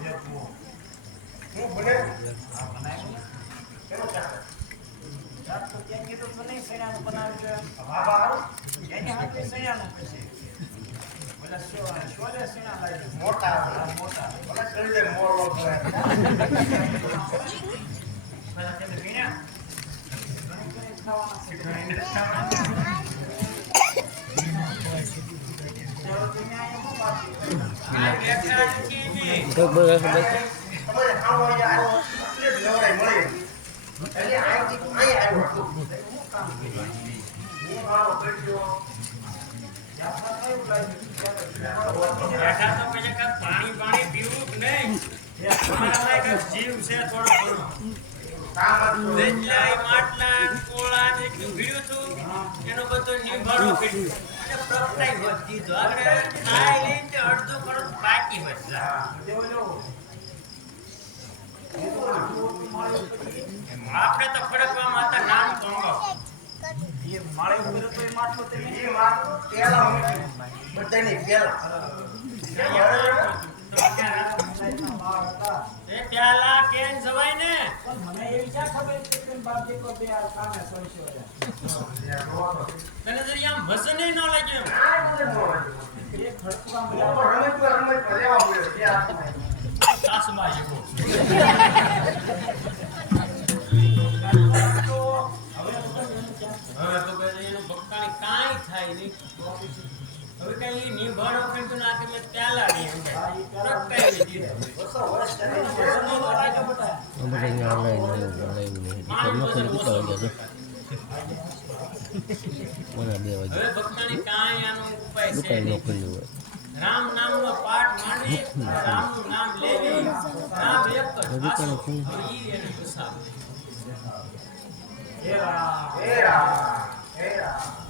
હું બને હા, બનાવ્યું. કેવો ચાલે શાક તો ત્યાં કીધું તો નહીં સૈયાનું બનાવ્યું છે. બાબા આવો એની હાથે સૈયાનું પછી. શો- શોલે સૈયા લાગ્યું. મોટા મોટા. મને કરી દે મોર ઓળખો પેલા તેને વીણ્યા. ઘણી ઘણી ખાવાના છે. ચાલો, તમે અહીંયા શું બાકી? તમારે ખાવું હોય આવ્યો એટલે જ નવરાઈ મળી એટલે અહીંથી અહીં આવ્યો હતો હું મારો કર્યો યાત્રા કયું લાગ્યું? બેઠા તો પછી કાંઈક પાણી પાણી પીવું જ નહીં જીવ છે થોડો ઘણો એ માટલા, કોળા ને ભીડ્યું હતું, એનો બધો નિભાળો કર્યો. અને બાકી પછી આપણે તો ખડકવામાં હતા નામ. એ એ એ. એ મને એવી ક્યાં ખબર કે પેલા બાપ વજન ન લાગ્યું હવે કાંઈ પાઠ માંડી નામ નામ આસો. હવે ઈ એને ઘુસાવે. હે રામ. રામ, હે રામ.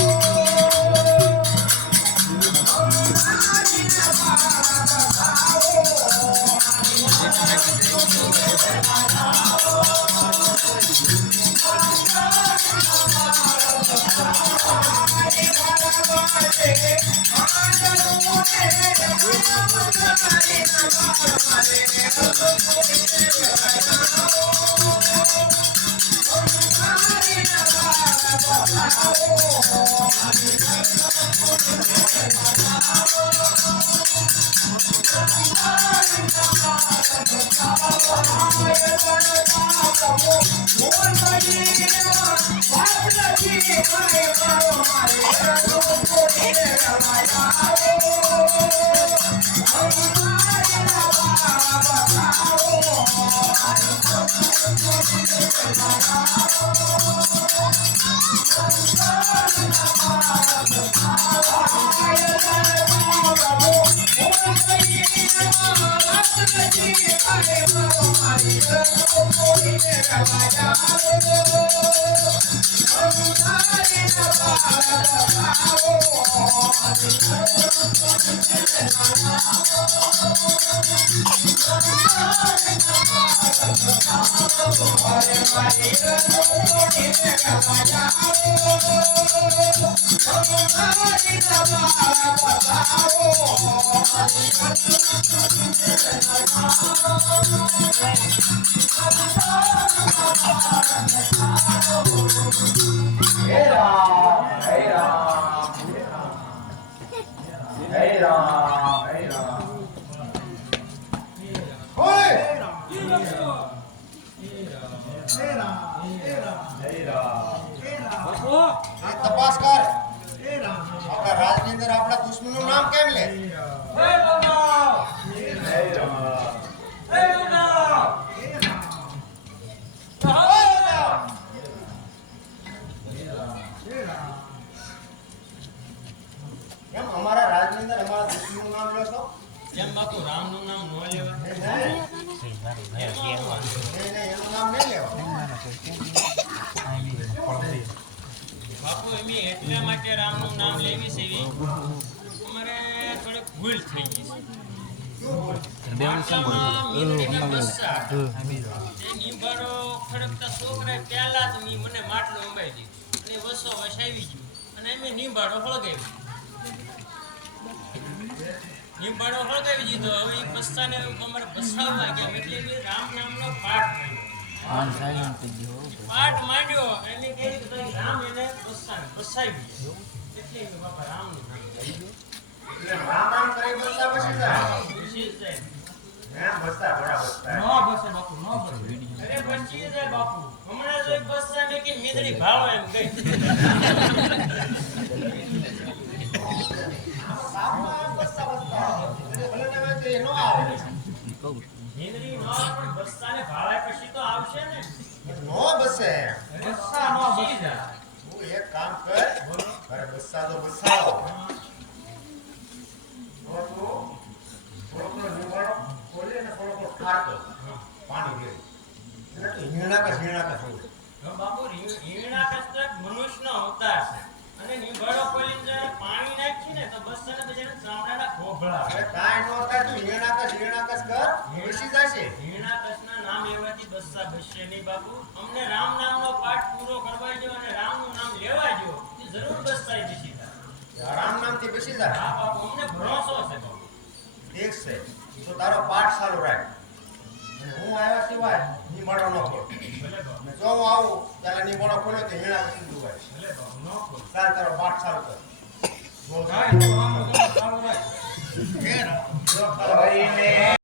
હે રામ હે રામ હે રામ હે રામ ઓય! એ તપાસ કર. આપણા રાજની અંદર આપણા દુશ્મનનું નામ કેમ લે? અમારે હળગાવી દીધો હવે એ બચ્ચાને અમારે બસાવવા ગયા. રામ નામનો પાઠ માંડ્યો પાઠ માંડ્યો રામ એને બચ્ચાને બસતા નો ભાળે પછી તો આવશે ને નો બસે બસ્સા નો બસી જાય. તો તું થોડોક નિવાડો ખોલી અને થોડોક પાણી એટલે તું હીણા કે હીણા કે થોડું હવે બાપુ રી- રીંગણા મનુષ્યનો અવતાર છે. અને નિભાળો ખોલીને જ્યારે પાણી નાખી ને તો ચામડાના ખોભળા. અરે કાંઈ નો થાય તું હીણા કે કર બેસી જશે. રીંગણા નામ નહીં બાપુ. અમને રામ નામનો પાઠ પૂરો કરવા જો અને રામનું નામ લેવા દો જરૂર બેસી જાય રામથી બેસી જા. હા બાપ અમને ભરોસો છે દેખ છે તો તારો પાઠ સારો રાખ. હું આવ્યા સિવાય નિમાડો ન ખોલ ભલે બાપુ. જો હું આવું ત્યારે નિમાડો ખોલ્યો કે હીણા બેસી દુવાય ન ખોલ ચાલ તારો પાઠ સારો કર. બોલ ગાય તો આમ તો ચાલુ રાખ જો તારો